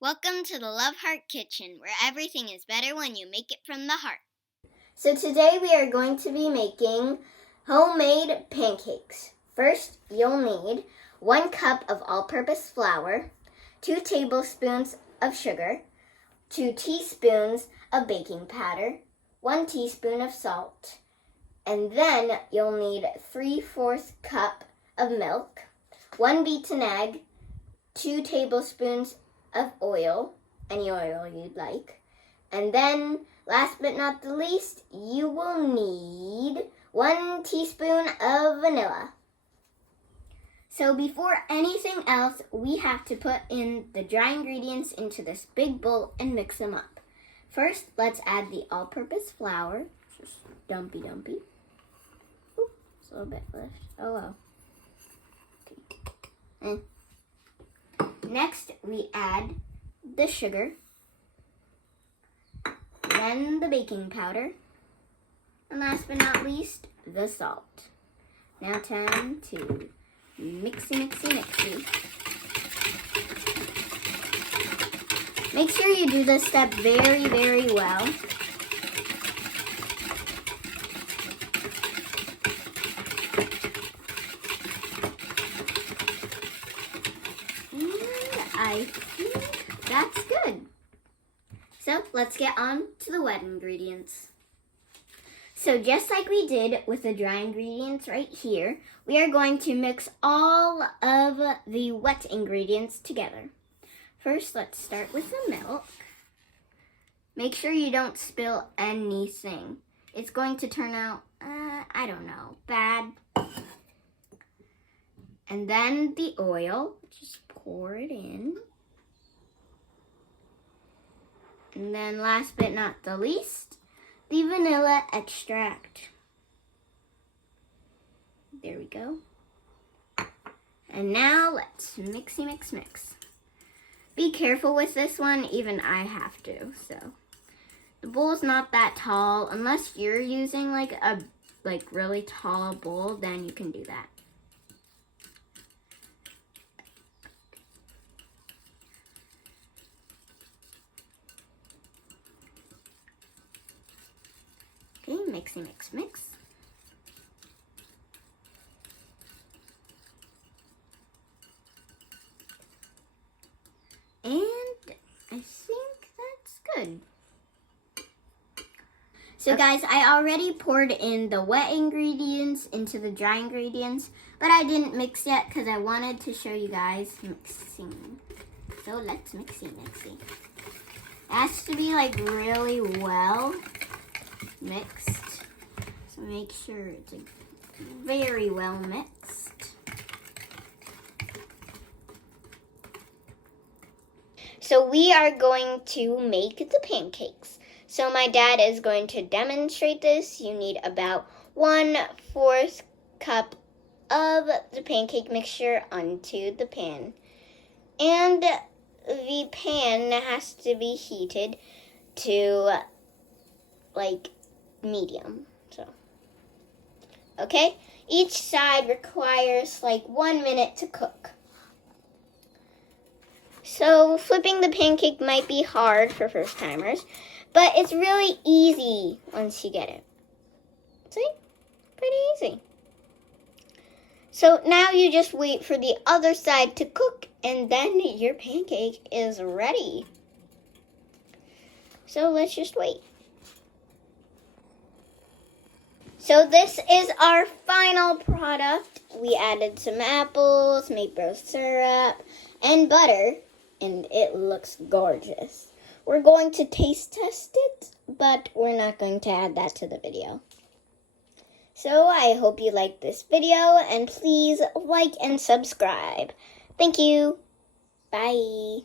Welcome to the Love Heart Kitchen, where everything is better when you make it from the heart. So today we are going to be making homemade pancakes. First, you'll need 1 cup of all-purpose flour, 2 tablespoons of sugar, 2 teaspoons of baking powder, 1 teaspoon of salt, and then you'll need 3/4 cup of milk, 1 beaten egg, 2 tablespoons of oil, any oil you'd like, and then last but not the least, you will need 1 teaspoon of vanilla. So before anything else, we have to put in the dry ingredients into this big bowl and mix them up. First, let's add the all-purpose flour. Just dumpy. Ooh, it's a little bit left. Oh well. Okay. Next, we add the sugar, then the baking powder, and last but not least, the salt. Now time to mixy. Make sure you do this step very well. I think that's good. So let's get on to the wet ingredients. So just like we did with the dry ingredients right here, we are going to mix all of the wet ingredients together. First, let's start with the milk. Make sure you don't spill anything. It's going to turn out, bad. And then the oil, just pour it in. And then last but not the least, the vanilla extract. There we go. And now let's mix. Be careful with this one, even I have to. So the bowl's not that tall. Unless you're using like a really tall bowl, then you can do that. Okay, mix. And I think that's good. So guys, I already poured in the wet ingredients into the dry ingredients, but I didn't mix yet because I wanted to show you guys mixing. So let's mixy. It has to be like really well mixed. So make sure it's very well mixed. So we are going to make the pancakes. So my dad is going to demonstrate this. You need about 1/4 cup of the pancake mixture onto the pan. And the pan has to be heated to medium. So okay, each side requires 1 minute to cook. So flipping the pancake might be hard for first timers, but it's really easy once you get it. See? Pretty easy. So now you just wait for the other side to cook, and then your pancake is ready. So let's just wait. So this is our final product. We added some apples, maple syrup, and butter, and it looks gorgeous. We're going to taste test it, but we're not going to add that to the video. So I hope you liked this video, and please like and subscribe. Thank you. Bye.